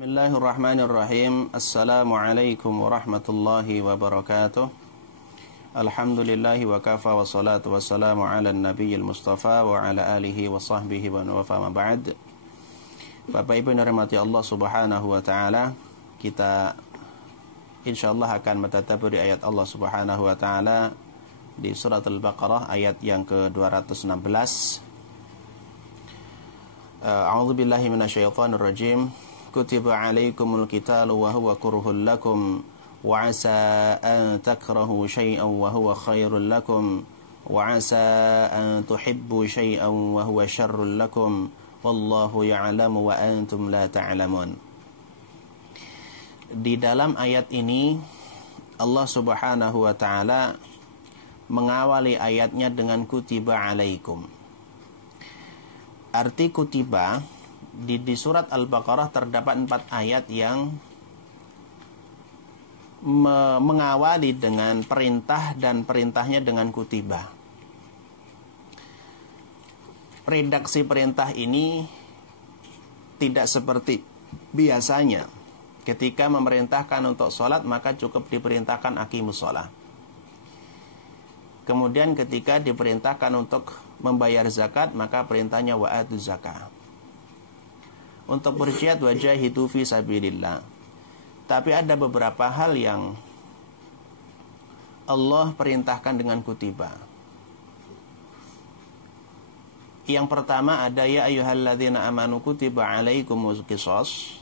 Bismillahirrahmanirrahim. Assalamualaikum warahmatullahi wabarakatuh. Alhamdulillahi wa kafa wa salatu wa salamu ala nabiyil mustafa wa ala alihi wa sahbihi wa nawafa ma ba'd. Bapak Ibu yang dirahmati Allah subhanahu wa ta'ala, kita insyaallah akan mentadabburi ayat Allah subhanahu wa ta'ala di surat Al-Baqarah ayat yang ke-216. A'udzu billahi minasyaitonir rajim. Kutiba alaikumul qitalu wa huwa kurhul lakum wa asa an takrahu syai'an wa huwa khairul lakum wa asa an tuhibbu syai'an wa huwa syarrul lakum wallahu ya'lamu wa antum la ta'lamun. Di dalam ayat ini Allah Subhanahu wa taala mengawali ayatnya dengan kutiba alaikum. Arti kutiba di surat Al-Baqarah terdapat 4 ayat yang mengawali dengan perintah dan perintahnya dengan kutiba. Redaksi perintah ini tidak seperti biasanya. Ketika memerintahkan untuk sholat, maka cukup diperintahkan aqimus sholat. Kemudian ketika diperintahkan untuk membayar zakat, maka perintahnya wa'atuz zakah. Untuk berjihad wajahidu fi sabilillah. Tapi ada beberapa hal yang Allah perintahkan dengan kutiba. Yang pertama ada ya ayyuhalladzina amanu kutiba alaikumus qisas.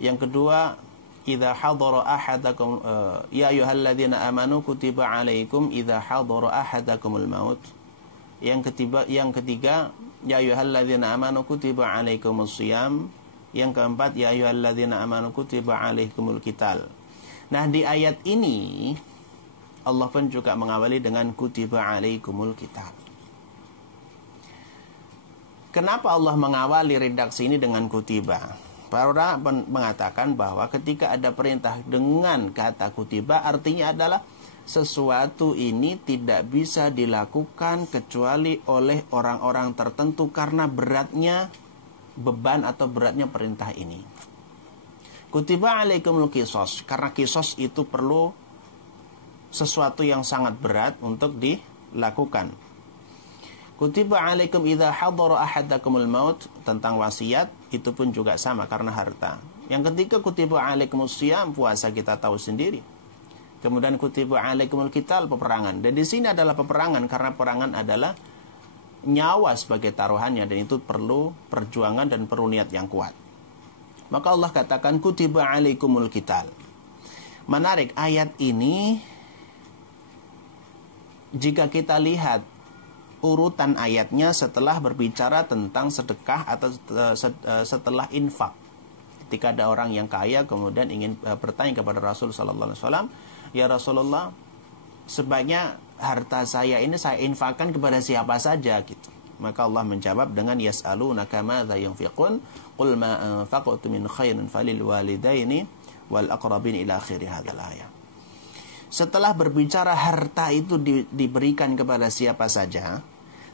Yang kedua idza hadara ahadakum ya ayyuhalladzina amanu kutiba alaikum idza hadara ahadakumul maut. Yang ketiga ya ayyuhalladzina amanu kutiba alaikumus shiyam. Yang keempat ya ayyuhalladzina amanu kutiba alaikumul qital. Nah, di ayat ini Allah pun juga mengawali dengan kutiba alaikumul qital. Kenapa Allah mengawali redaksi ini dengan kutiba? Para ulama mengatakan bahwa ketika ada perintah dengan kata kutiba, artinya adalah sesuatu ini tidak bisa dilakukan kecuali oleh orang-orang tertentu karena beratnya beban atau beratnya perintah ini. Kutiba alaikumul qisas, karena qisas itu perlu sesuatu yang sangat berat untuk dilakukan. Kutiba alaikum idza hadara ahadakumul maut, tentang wasiat itu pun juga sama karena harta. Yang ketiga kutiba alaikumus shiyam, puasa kita tahu sendiri. Kemudian kutiba alaikumul qital, peperangan. Dan di sini adalah peperangan karena peperangan adalah nyawa sebagai taruhannya dan itu perlu perjuangan dan perlu niat yang kuat. Maka Allah katakan kutiba alaikumul qital. Menarik, ayat ini jika kita lihat urutan ayatnya setelah berbicara tentang sedekah atau setelah infak. Ketika ada orang yang kaya kemudian ingin bertanya kepada Rasul sallallahu alaihi wasallam, "Ya Rasulullah, sebaiknya harta saya ini saya infakkan kepada siapa saja?" gitu. Maka Allah menjawab dengan yas'alunaka madza yunfiqun qul ma anfaqtum min khairin falil walidaini wal aqrabin ila akhir hadzal ayat. Setelah berbicara harta itu diberikan kepada siapa saja,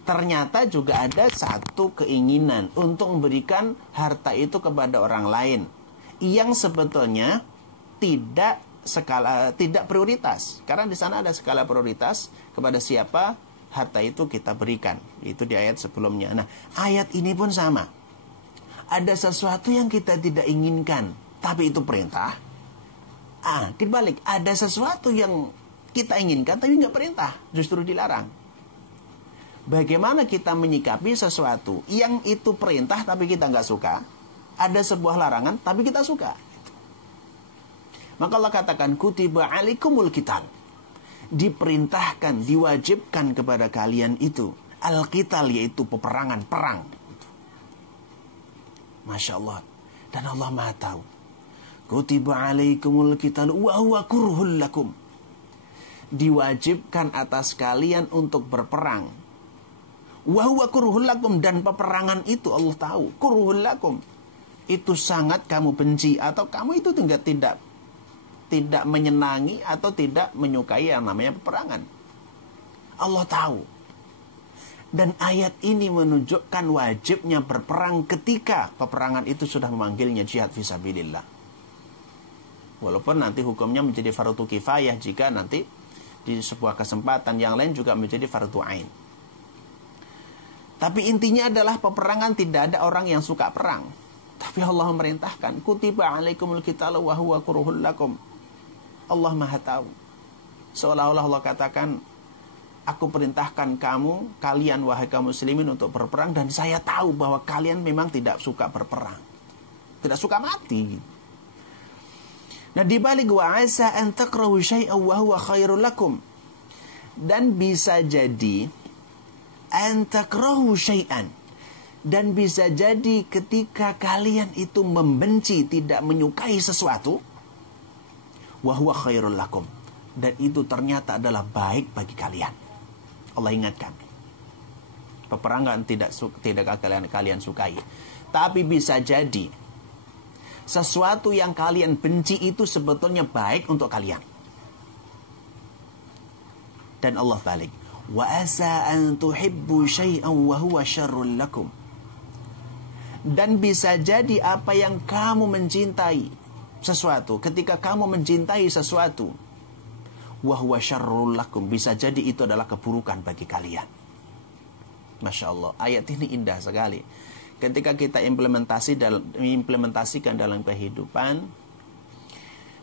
ternyata juga ada satu keinginan untuk memberikan harta itu kepada orang lain yang sebetulnya tidak prioritas, karena di sana ada skala prioritas kepada siapa harta itu kita berikan. Itu di ayat sebelumnya. Nah, ayat ini pun sama. Ada sesuatu yang kita tidak inginkan, tapi itu perintah. Dibalik, ada sesuatu yang kita inginkan tapi nggak perintah, justru dilarang. Bagaimana kita menyikapi sesuatu yang itu perintah tapi kita nggak suka? Ada sebuah larangan tapi kita suka. Maka Allah katakan kutiba alaikumul qital. Diperintahkan, diwajibkan kepada kalian itu al-qital, yaitu peperangan, perang. Masya Allah. Dan Allah Maha tahu. Kutiba alaikumul qital wa huwa kurhul lakum. Diwajibkan atas kalian untuk berperang. Wa huwa kurhul lakum, dan peperangan itu Allah tahu. Kurhul lakum. Itu sangat kamu benci atau kamu itu tidak menyenangi atau tidak menyukai yang namanya peperangan. Allah tahu. Dan ayat ini menunjukkan wajibnya berperang ketika peperangan itu sudah memanggilnya jihad fisabilillah. Walaupun nanti hukumnya menjadi fardu kifayah jika nanti di sebuah kesempatan yang lain juga menjadi fardu ain. Tapi intinya adalah peperangan tidak ada orang yang suka perang. Tapi Allah memerintahkan, kutiba alaikumul qitalu wa huwa kurhul lakum. Allah Maha tahu. Seolah-olah Allah katakan, aku perintahkan kalian wahai kaum muslimin untuk berperang, dan saya tahu bahwa kalian memang tidak suka berperang. Tidak suka mati. Nah, dibalik wa asa an takrahu syai'an wa huwa khairul lakum. Dan bisa jadi an takrahu syai'an, dan bisa jadi ketika kalian itu membenci, tidak menyukai sesuatu, wa huwa khairul lakum, dan itu ternyata adalah baik bagi kalian. Allah ingatkan, peperangan tidak kalian sukai, tapi bisa jadi sesuatu yang kalian benci itu sebetulnya baik untuk kalian. Dan Allah balik, wa asa an tuhibbu syai'an wa huwa syarrul lakum. Dan bisa jadi apa yang kamu mencintai sesuatu, ketika kamu mencintai sesuatu, wa huwa syarrul lakum, bisa jadi itu adalah keburukan bagi kalian. Masya Allah, ayat ini indah sekali. Ketika kita implementasikan dalam kehidupan,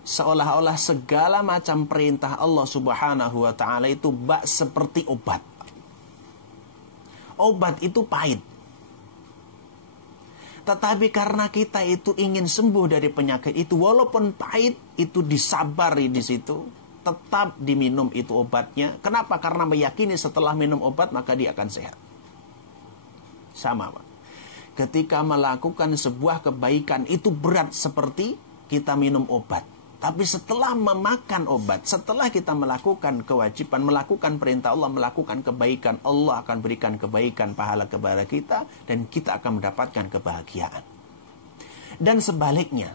seolah-olah segala macam perintah Allah Subhanahu wa ta'ala itu seperti obat. Obat itu pahit. Tetapi karena kita itu ingin sembuh dari penyakit itu, walaupun pahit, itu disabari di situ, tetap diminum itu obatnya. Kenapa? Karena meyakini setelah minum obat maka dia akan sehat. Sama, Pak. Ketika melakukan sebuah kebaikan itu berat seperti kita minum obat. Tapi setelah memakan obat, setelah kita melakukan kewajiban, melakukan perintah Allah, melakukan kebaikan, Allah akan berikan kebaikan, pahala kepada kita, dan kita akan mendapatkan kebahagiaan. Dan sebaliknya,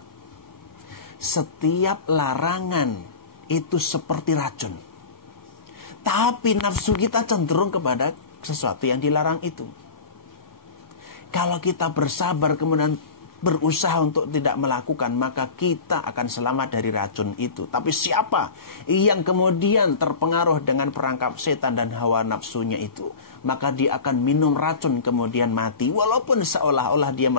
setiap larangan itu seperti racun. Tapi nafsu kita cenderung kepada sesuatu yang dilarang itu. Kalau kita bersabar kemudian berusaha untuk tidak melakukan, maka kita akan selamat dari racun itu. Tapi siapa yang kemudian terpengaruh dengan perangkap setan dan hawa nafsunya itu, maka dia akan minum racun kemudian mati. Walaupun seolah-olah dia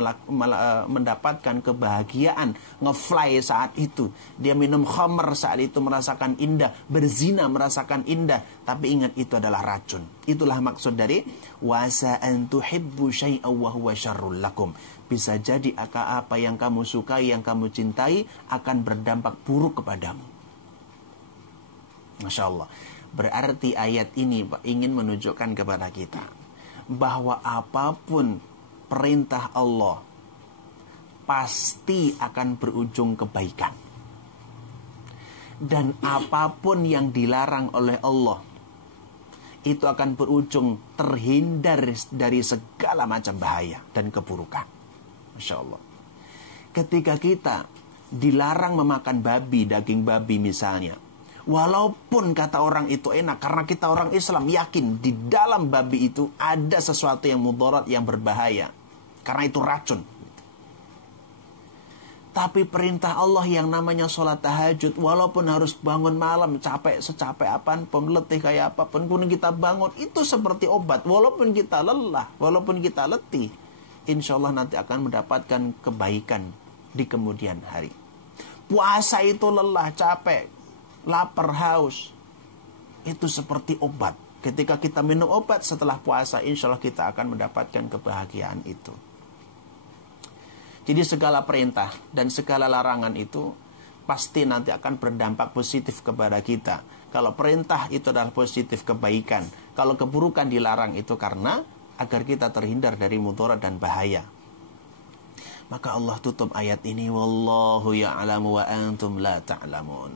mendapatkan kebahagiaan, ngefly saat itu. Dia minum khamr saat itu merasakan indah, berzina merasakan indah. Tapi ingat, itu adalah racun. Itulah maksud dari wasa an tuhibbu syai'an wa huwa syarrul lakum. Bisa jadi apa yang kamu sukai, yang kamu cintai akan berdampak buruk kepadamu. Masya Allah. Berarti ayat ini ingin menunjukkan kepada kita bahwa apapun perintah Allah pasti akan berujung kebaikan. Dan apapun yang dilarang oleh Allah itu akan berujung terhindar dari segala macam bahaya dan keburukan. Masya Allah. Ketika kita dilarang memakan babi, daging babi misalnya, walaupun kata orang itu enak, karena kita orang Islam yakin di dalam babi itu ada sesuatu yang mudarat, yang berbahaya, karena itu racun. Tapi perintah Allah yang namanya sholat tahajud, walaupun harus bangun malam, capek secapek apapun, letih kayak apapun, kemudian kita bangun, itu seperti obat. Walaupun kita lelah, walaupun kita letih, insya Allah nanti akan mendapatkan kebaikan di kemudian hari. Puasa itu lelah, capek, lapar, haus, itu seperti obat. Ketika kita minum obat setelah puasa, insya Allah kita akan mendapatkan kebahagiaan itu. Jadi segala perintah dan segala larangan itu pasti nanti akan berdampak positif kepada kita. Kalau perintah itu adalah positif, kebaikan. Kalau keburukan dilarang itu karena agar kita terhindar dari mudarat dan bahaya. Maka Allah tutup ayat ini, wallahu ya'lamu wa antum la ta'lamun.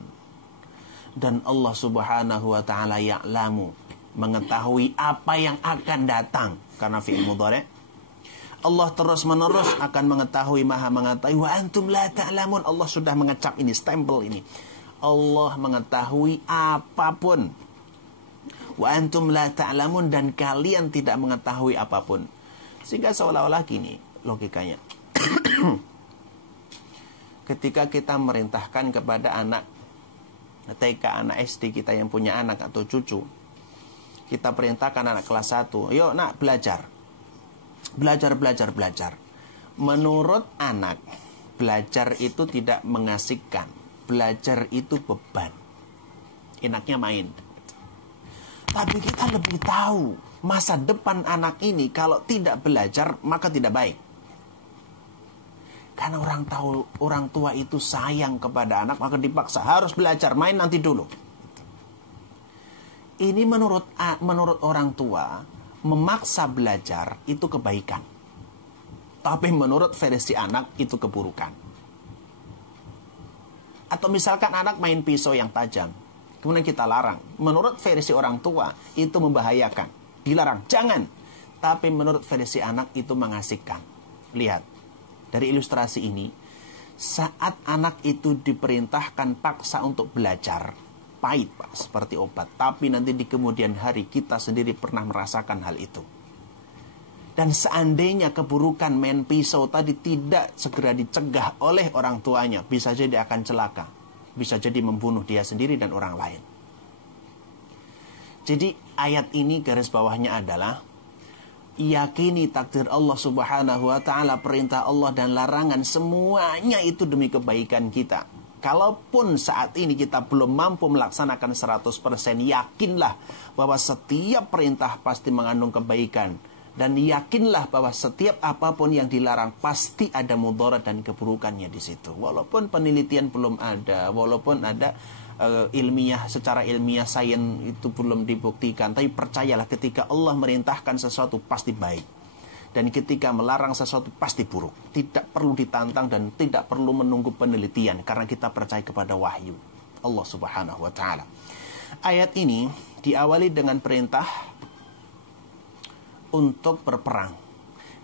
Dan Allah Subhanahu wa ta'ala ya'lamu, mengetahui apa yang akan datang. Karena fi'il mudhari', Allah terus-menerus akan mengetahui, maha mengetahui. Wa antum la ta'lamun. Allah sudah mengecap ini, stempel ini. Allah mengetahui apapun. wa antum la ta'lamun, dan kalian tidak mengetahui apapun. Sehingga seolah-olah gini logikanya. Ketika kita merintahkan kepada anak TK, anak SD kita yang punya anak atau cucu, kita perintahkan anak kelas 1, yuk nak belajar. Belajar. Menurut anak, belajar itu tidak mengasihkan. Belajar itu beban. Enaknya main. Tapi kita lebih tahu masa depan anak ini kalau tidak belajar maka tidak baik. Karena orang tua itu sayang kepada anak, maka dipaksa harus belajar, main nanti dulu. Ini menurut orang tua, memaksa belajar itu kebaikan. Tapi menurut versi anak itu keburukan. Atau misalkan anak main pisau yang tajam, kemudian kita larang. Menurut versi orang tua itu membahayakan, dilarang, jangan. Tapi menurut versi anak itu mengasihkan. Lihat, dari ilustrasi ini, saat anak itu diperintahkan paksa untuk belajar, pahit Pak, seperti obat. Tapi nanti di kemudian hari kita sendiri pernah merasakan hal itu. Dan seandainya keburukan main pisau tadi tidak segera dicegah oleh orang tuanya, bisa jadi akan celaka. Bisa jadi membunuh dia sendiri dan orang lain. Jadi ayat ini garis bawahnya adalah, yakini takdir Allah subhanahu wa ta'ala, perintah Allah dan larangan, semuanya itu demi kebaikan kita. Kalaupun saat ini kita belum mampu melaksanakan 100%, yakinlah bahwa setiap perintah pasti mengandung kebaikan. Dan yakinlah bahwa setiap apapun yang dilarang pasti ada mudarat dan keburukannya di situ. Walaupun penelitian belum ada, walaupun ada secara ilmiah sains itu belum dibuktikan, tapi percayalah ketika Allah merintahkan sesuatu pasti baik. Dan ketika melarang sesuatu pasti buruk. Tidak perlu ditantang dan tidak perlu menunggu penelitian, karena kita percaya kepada wahyu Allah subhanahu wa ta'ala. Ayat ini diawali dengan perintah untuk berperang.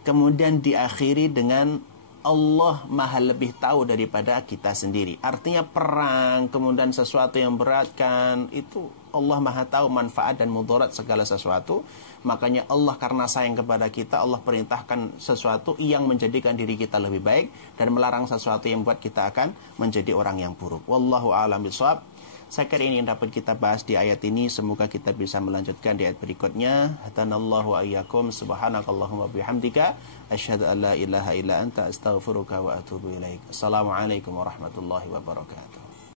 Kemudian diakhiri dengan Allah maha lebih tahu daripada kita sendiri. Artinya perang, kemudian sesuatu yang berat kan, itu Allah maha tahu manfaat dan mudarat segala sesuatu. Makanya Allah karena sayang kepada kita, Allah perintahkan sesuatu yang menjadikan diri kita lebih baik, dan melarang sesuatu yang buat kita akan menjadi orang yang buruk. Wallahu a'lam bishawab. Saya kira ini yang dapat kita bahas di ayat ini. Semoga kita bisa melanjutkan di ayat berikutnya. Hatanallahu wa iyyakum. Subhanakallahumma bihamdika asyhadu an la ilaha illa anta astaghfiruka wa atubu ilaik. Assalamualaikum warahmatullahi wabarakatuh.